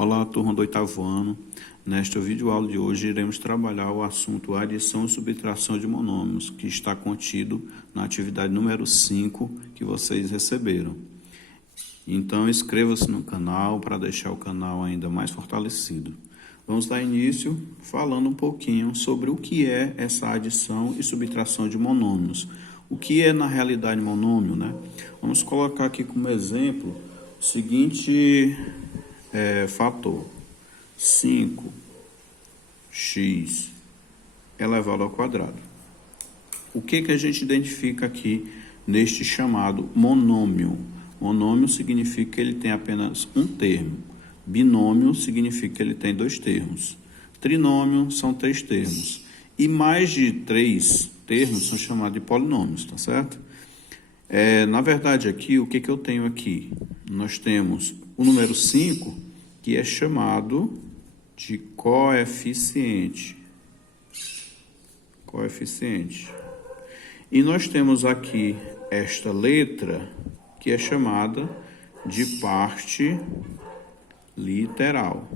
Olá, turma do oitavo ano. Nesta videoaula de hoje iremos trabalhar o assunto adição e subtração de monômios, que está contido na atividade número 5 que vocês receberam. Então inscreva-se no canal para deixar o canal ainda mais fortalecido. Vamos dar início falando um pouquinho sobre o que é essa adição e subtração de monômios. O que é na realidade monômio, né? Vamos colocar aqui como exemplo o seguinte fator: 5x elevado ao quadrado. O que a gente identifica aqui neste chamado monômio? Monômio significa que ele tem apenas um termo. Binômio significa que ele tem dois termos. Trinômio são três termos. E mais de três termos são chamados de polinômios, tá certo? Na verdade, aqui, o que eu tenho aqui? Nós temos o número 5, que é chamado de coeficiente. E nós temos aqui esta letra, que é chamada de parte literal.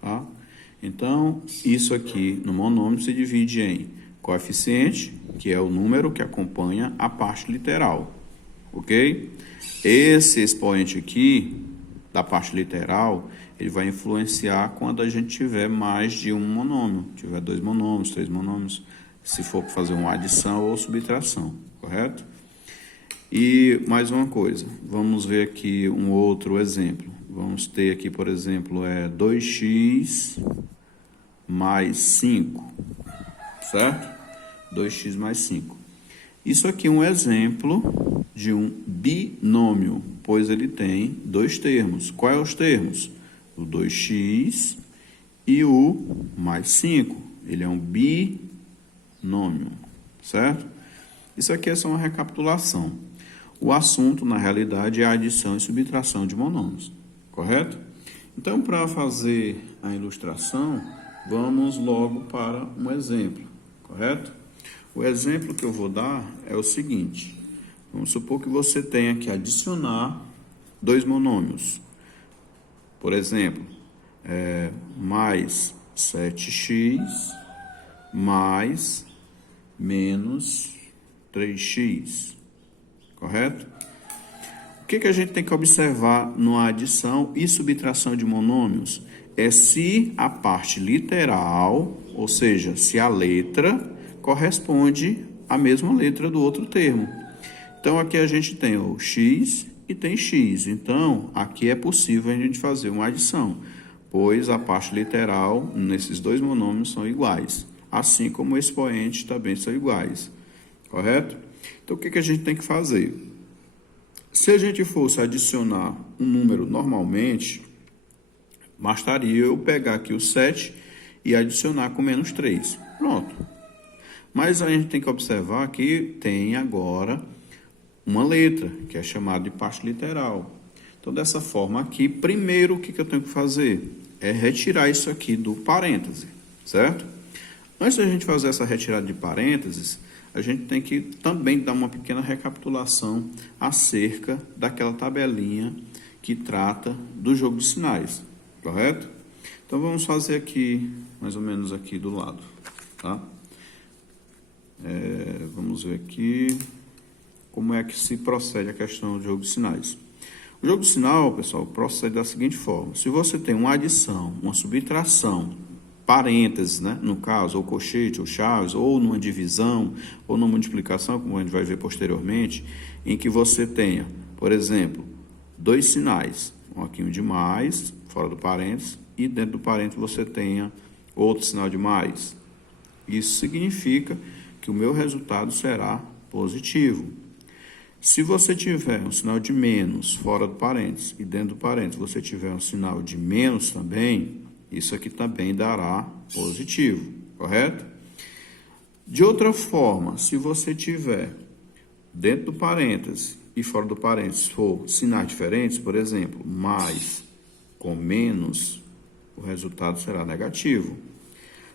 Tá? Então, isso aqui no monômio se divide em coeficiente, que é o número que acompanha a parte literal, ok? Esse expoente aqui, da parte literal, ele vai influenciar quando a gente tiver mais de um monômio, tiver dois monômios, três monômios, se for fazer uma adição ou subtração, correto? E mais uma coisa, vamos ver aqui um outro exemplo. Vamos ter aqui, por exemplo, 2x mais 5, certo? 2x mais 5. Isso aqui é um exemplo de um binômio, pois ele tem dois termos. Quais são os termos? O 2x e o mais 5. Ele é um binômio, certo? Isso aqui é só uma recapitulação. O assunto, na realidade, é a adição e subtração de monômios, correto? Então, para fazer a ilustração, vamos logo para um exemplo, correto? O exemplo que eu vou dar é o seguinte: vamos supor que você tenha que adicionar dois monômios. Por exemplo, mais 7x mais menos 3x, correto? O que a gente tem que observar na adição e subtração de monômios? É se a parte literal, ou seja, se a letra corresponde à mesma letra do outro termo. Então, aqui a gente tem o x e tem x. Então, aqui é possível a gente fazer uma adição, pois a parte literal nesses dois monômios são iguais, assim como o expoente também são iguais, correto? Então, o que a gente tem que fazer? Se a gente fosse adicionar um número normalmente, bastaria eu pegar aqui o 7 e adicionar com menos 3. Pronto. Mas a gente tem que observar que tem agora uma letra, que é chamada de parte literal. Então, dessa forma aqui, primeiro o que eu tenho que fazer? É retirar isso aqui do parêntese, certo? Antes da gente fazer essa retirada de parênteses, a gente tem que também dar uma pequena recapitulação acerca daquela tabelinha que trata do jogo de sinais, correto? Então, vamos fazer aqui, mais ou menos aqui do lado, tá? Vamos ver aqui como é que se procede a questão do jogo de sinais. O jogo de sinal, pessoal, procede da seguinte forma: se você tem uma adição, uma subtração, parênteses, né, no caso, ou colchete, ou chaves, ou numa divisão, ou numa multiplicação, como a gente vai ver posteriormente, em que você tenha, por exemplo, dois sinais, aqui um de mais, fora do parênteses, e dentro do parênteses você tenha outro sinal de mais. Isso significa que o meu resultado será positivo. Se você tiver um sinal de menos fora do parênteses e dentro do parênteses você tiver um sinal de menos também, isso aqui também dará positivo, correto? De outra forma, se você tiver dentro do parênteses e fora do parênteses for sinais diferentes, por exemplo, mais com menos, o resultado será negativo.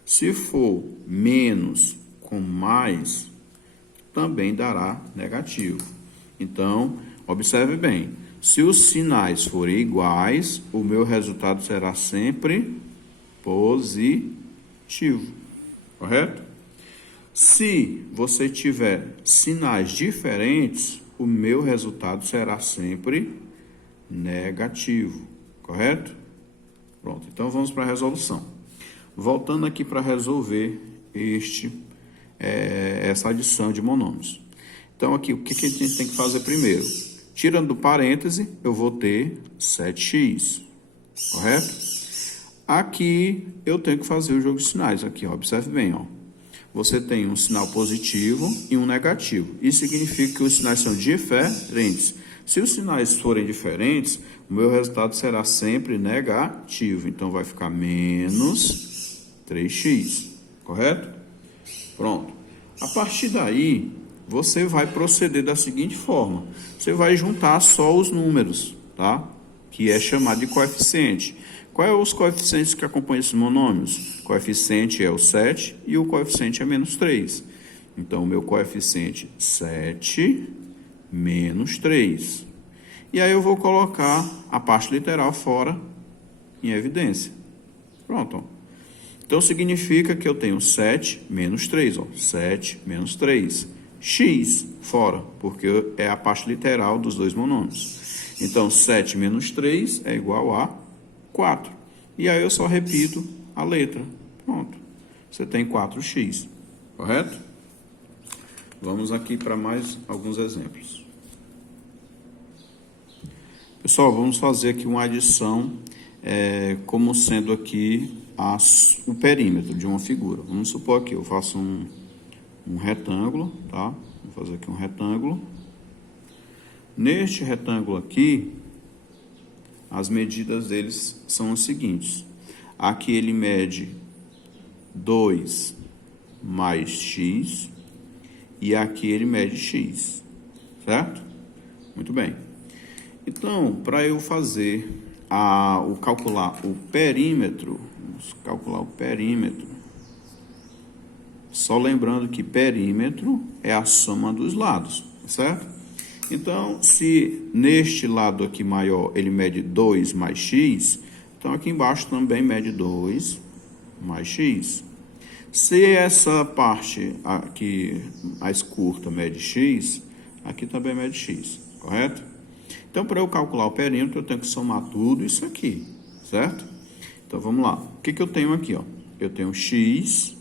Se for menos com mais, também dará negativo. Então, observe bem, Se os sinais forem iguais, o meu resultado será sempre positivo, correto? Se você tiver sinais diferentes, o meu resultado será sempre negativo, correto? Pronto, então vamos para a resolução. Voltando aqui para resolver essa adição de monômios. Então aqui, o que a gente tem que fazer primeiro? Tirando do parêntese, eu vou ter 7x, correto? Aqui eu tenho que fazer o jogo de sinais, aqui, ó, observe bem, ó. Você tem um sinal positivo e um negativo. Isso significa que os sinais são diferentes. Se os sinais forem diferentes, o meu resultado será sempre negativo. Então, vai ficar menos 3x, correto? Pronto. A partir daí, você vai proceder da seguinte forma. Você vai juntar só os números, tá? Que é chamado de coeficiente. Quais são os coeficientes que acompanham esses monômios? O coeficiente é o 7 e o coeficiente é menos 3. Então, o meu coeficiente 7 menos 3. E aí eu vou colocar a parte literal fora em evidência. Pronto. Ó. Então, significa que eu tenho 7 menos 3. Ó. 7 menos 3. X fora, porque é a parte literal dos dois monômios. Então, 7 menos 3 é igual a 4. E aí eu só repito a letra. Pronto. Você tem 4x. Correto? Vamos aqui para mais alguns exemplos. Pessoal, vamos fazer aqui uma adição, como sendo aqui o perímetro de uma figura. Vamos supor aqui, eu faço um retângulo, tá? Vou fazer aqui um retângulo. Neste retângulo aqui, as medidas deles são as seguintes. Aqui ele mede 2 mais x e aqui ele mede x, certo? Muito bem. Então, para eu fazer calcular o perímetro, vamos calcular o perímetro. Só lembrando que perímetro é a soma dos lados, certo? Então, se neste lado aqui maior ele mede 2 mais x, então aqui embaixo também mede 2 mais x. Se essa parte aqui mais curta mede x, aqui também mede x, correto? Então, para eu calcular o perímetro, eu tenho que somar tudo isso aqui, certo? Então, vamos lá. O que eu tenho aqui, ó? Eu tenho x,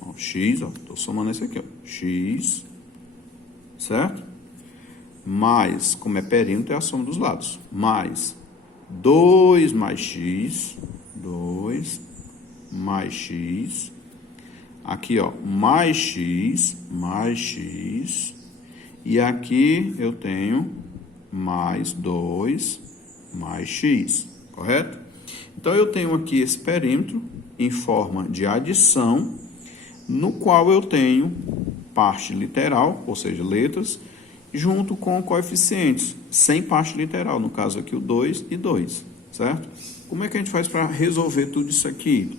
ó, estou somando esse aqui, ó, x, certo? Mais, como é perímetro, é a soma dos lados, mais 2 mais x, 2 mais x, aqui, ó, mais x, e aqui eu tenho mais 2 mais x, correto? Então, eu tenho aqui esse perímetro em forma de adição, no qual eu tenho parte literal, ou seja, letras, junto com coeficientes, sem parte literal, no caso aqui o 2 e 2, certo? Como é que a gente faz para resolver tudo isso aqui?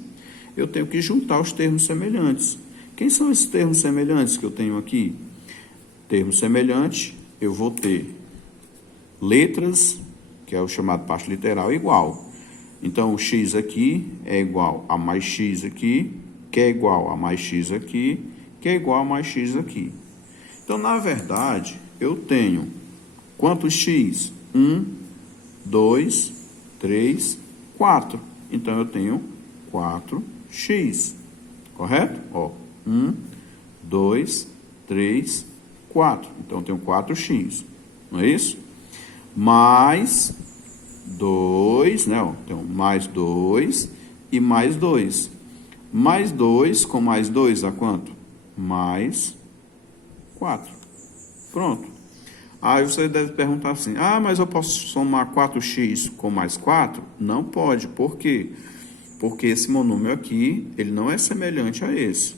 Eu tenho que juntar os termos semelhantes. Quem são esses termos semelhantes que eu tenho aqui? Termo semelhante, eu vou ter letras, que é o chamado parte literal, igual. Então, o x aqui é igual a mais x aqui, que é igual a mais x aqui, que é igual a mais x aqui. Então, na verdade, eu tenho quantos x? 1, 2, 3, 4. Então, eu tenho 4x, correto? Ó, 1, 2, 3, 4. Então, eu tenho 4x, não é isso? Mais 2, né? Ó, então, mais 2 e mais 2. Mais 2 com mais 2 dá quanto? Mais 4. Pronto. Aí você deve perguntar assim, mas eu posso somar 4x com mais 4? Não pode. Por quê? Porque esse monômio aqui, ele não é semelhante a esse.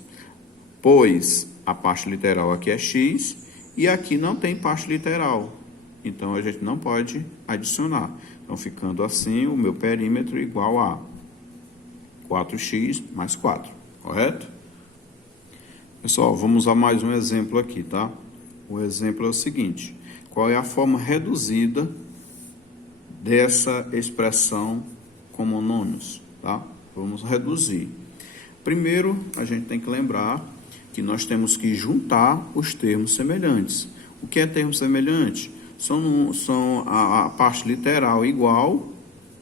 Pois a parte literal aqui é x e aqui não tem parte literal. Então, a gente não pode adicionar. Então, ficando assim, o meu perímetro igual a 4x mais 4, correto? Pessoal, vamos usar mais um exemplo aqui, tá? O exemplo é o seguinte: qual é a forma reduzida dessa expressão com monômios, tá? Vamos reduzir. Primeiro, a gente tem que lembrar que nós temos que juntar os termos semelhantes. O que é termo semelhante? São a parte literal igual,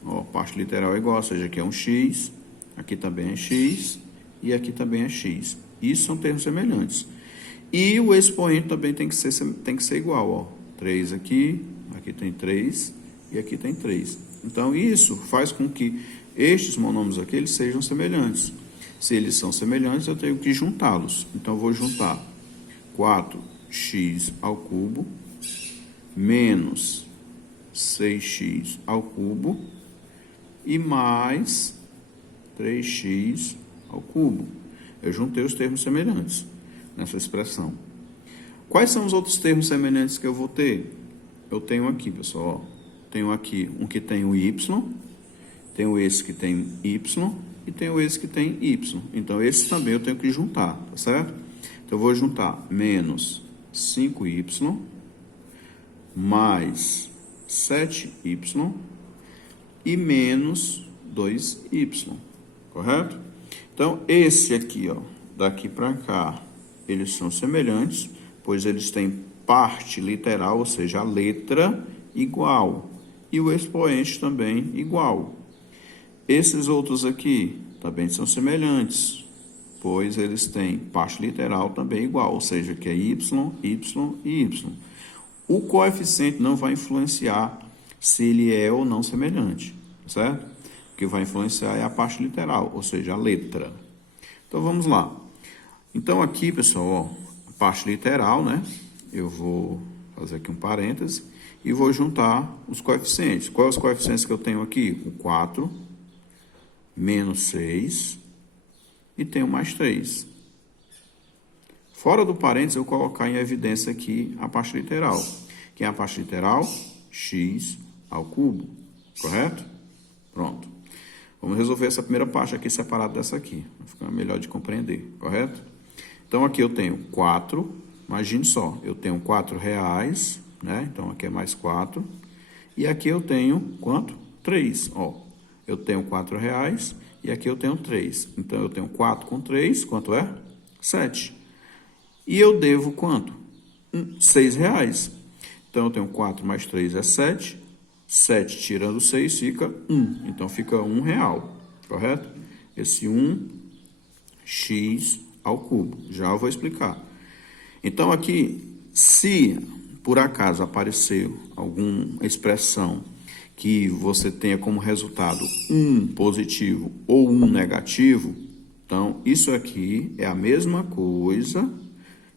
ó, parte literal igual, ou seja, aqui é um x, aqui também é x e aqui também é x. Isso são termos semelhantes. E o expoente também tem que ser igual, ó. 3 aqui, aqui tem 3 e aqui tem 3. Então, isso faz com que estes monômios aqui eles sejam semelhantes. Se eles são semelhantes, eu tenho que juntá-los. Então, eu vou juntar 4x ao cubo menos 6x ao cubo e mais 3x ao cubo. Eu juntei os termos semelhantes nessa expressão. Quais são os outros termos semelhantes que eu vou ter? Eu tenho aqui, pessoal, ó, tenho aqui um que tem o y, tenho esse que tem y e tenho esse que tem y. Então, esse também eu tenho que juntar, tá certo? Então, eu vou juntar menos 5y mais 7y e menos 2y, correto? Então, esse aqui, ó, daqui para cá, eles são semelhantes, pois eles têm parte literal, ou seja, a letra igual, e o expoente também igual. Esses outros aqui também são semelhantes, pois eles têm parte literal também igual, ou seja, que é y, y e y. O coeficiente não vai influenciar se ele é ou não semelhante, certo? O que vai influenciar é a parte literal, ou seja, a letra. Então, vamos lá. Então, aqui, pessoal, ó, a parte literal, né? Eu vou fazer aqui um parêntese e vou juntar os coeficientes. Quais os coeficientes que eu tenho aqui? O 4, menos 6 e tenho mais 3. Fora do parênteses, eu vou colocar em evidência aqui a parte literal. Que é a parte literal? X ao cubo, correto? Pronto. Vamos resolver essa primeira parte aqui separada dessa aqui. Vai ficar melhor de compreender, correto? Então, aqui eu tenho 4, imagine só, eu tenho 4 reais, né? Então, aqui é mais 4. E aqui eu tenho quanto? 3, ó. Eu tenho 4 reais e aqui eu tenho 3. Então, eu tenho 4 com 3, quanto é? 7. E eu devo quanto? 6 reais. Então, eu tenho 4 mais 3 é 7. 7 tirando 6 fica 1. Então, fica 1 real, correto? Esse 1x ao cubo. Já eu vou explicar. Então, aqui, se por acaso aparecer alguma expressão que você tenha como resultado 1 positivo ou 1 negativo, então, isso aqui é a mesma coisa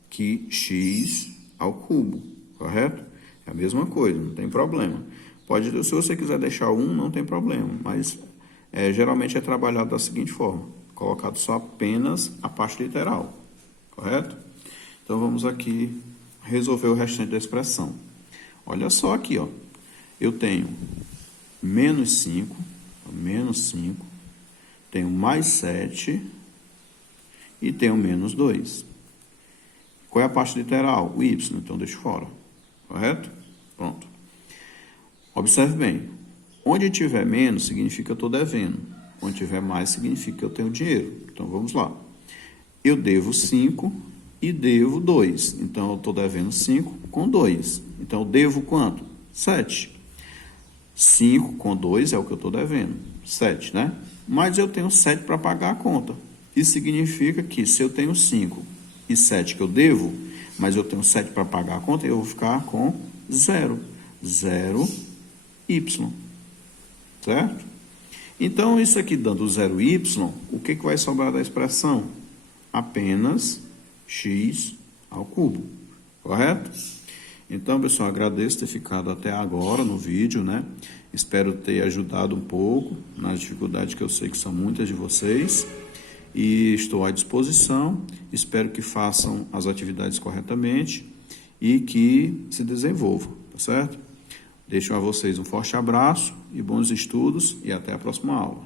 que x ao cubo, correto? É a mesma coisa, não tem problema. Pode, se você quiser deixar 1, não tem problema, mas geralmente é trabalhado da seguinte forma, colocado só apenas a parte literal, correto? Então, vamos aqui resolver o restante da expressão. Olha só aqui, ó, eu tenho menos 5, tenho mais 7 e tenho menos 2. Qual é a parte literal? O y, então deixo fora, correto? Pronto. Observe bem, onde tiver menos significa que eu estou devendo, onde tiver mais significa que eu tenho dinheiro. Então, vamos lá. Eu devo 5 e devo 2, então eu estou devendo 5 com 2. Então, eu devo quanto? 7. 5 com 2 é o que eu estou devendo, 7, né? Mas eu tenho 7 para pagar a conta. Isso significa que se eu tenho 5 e 7 que eu devo, mas eu tenho 7 para pagar a conta, eu vou ficar com 0. 0y, certo? Então, isso aqui dando 0y, o que vai sobrar da expressão? Apenas x ao cubo, correto? Então, pessoal, agradeço ter ficado até agora no vídeo, né? Espero ter ajudado um pouco nas dificuldades que eu sei que são muitas de vocês. E estou à disposição, espero que façam as atividades corretamente e que se desenvolvam, tá certo? Deixo a vocês um forte abraço e bons estudos e até a próxima aula.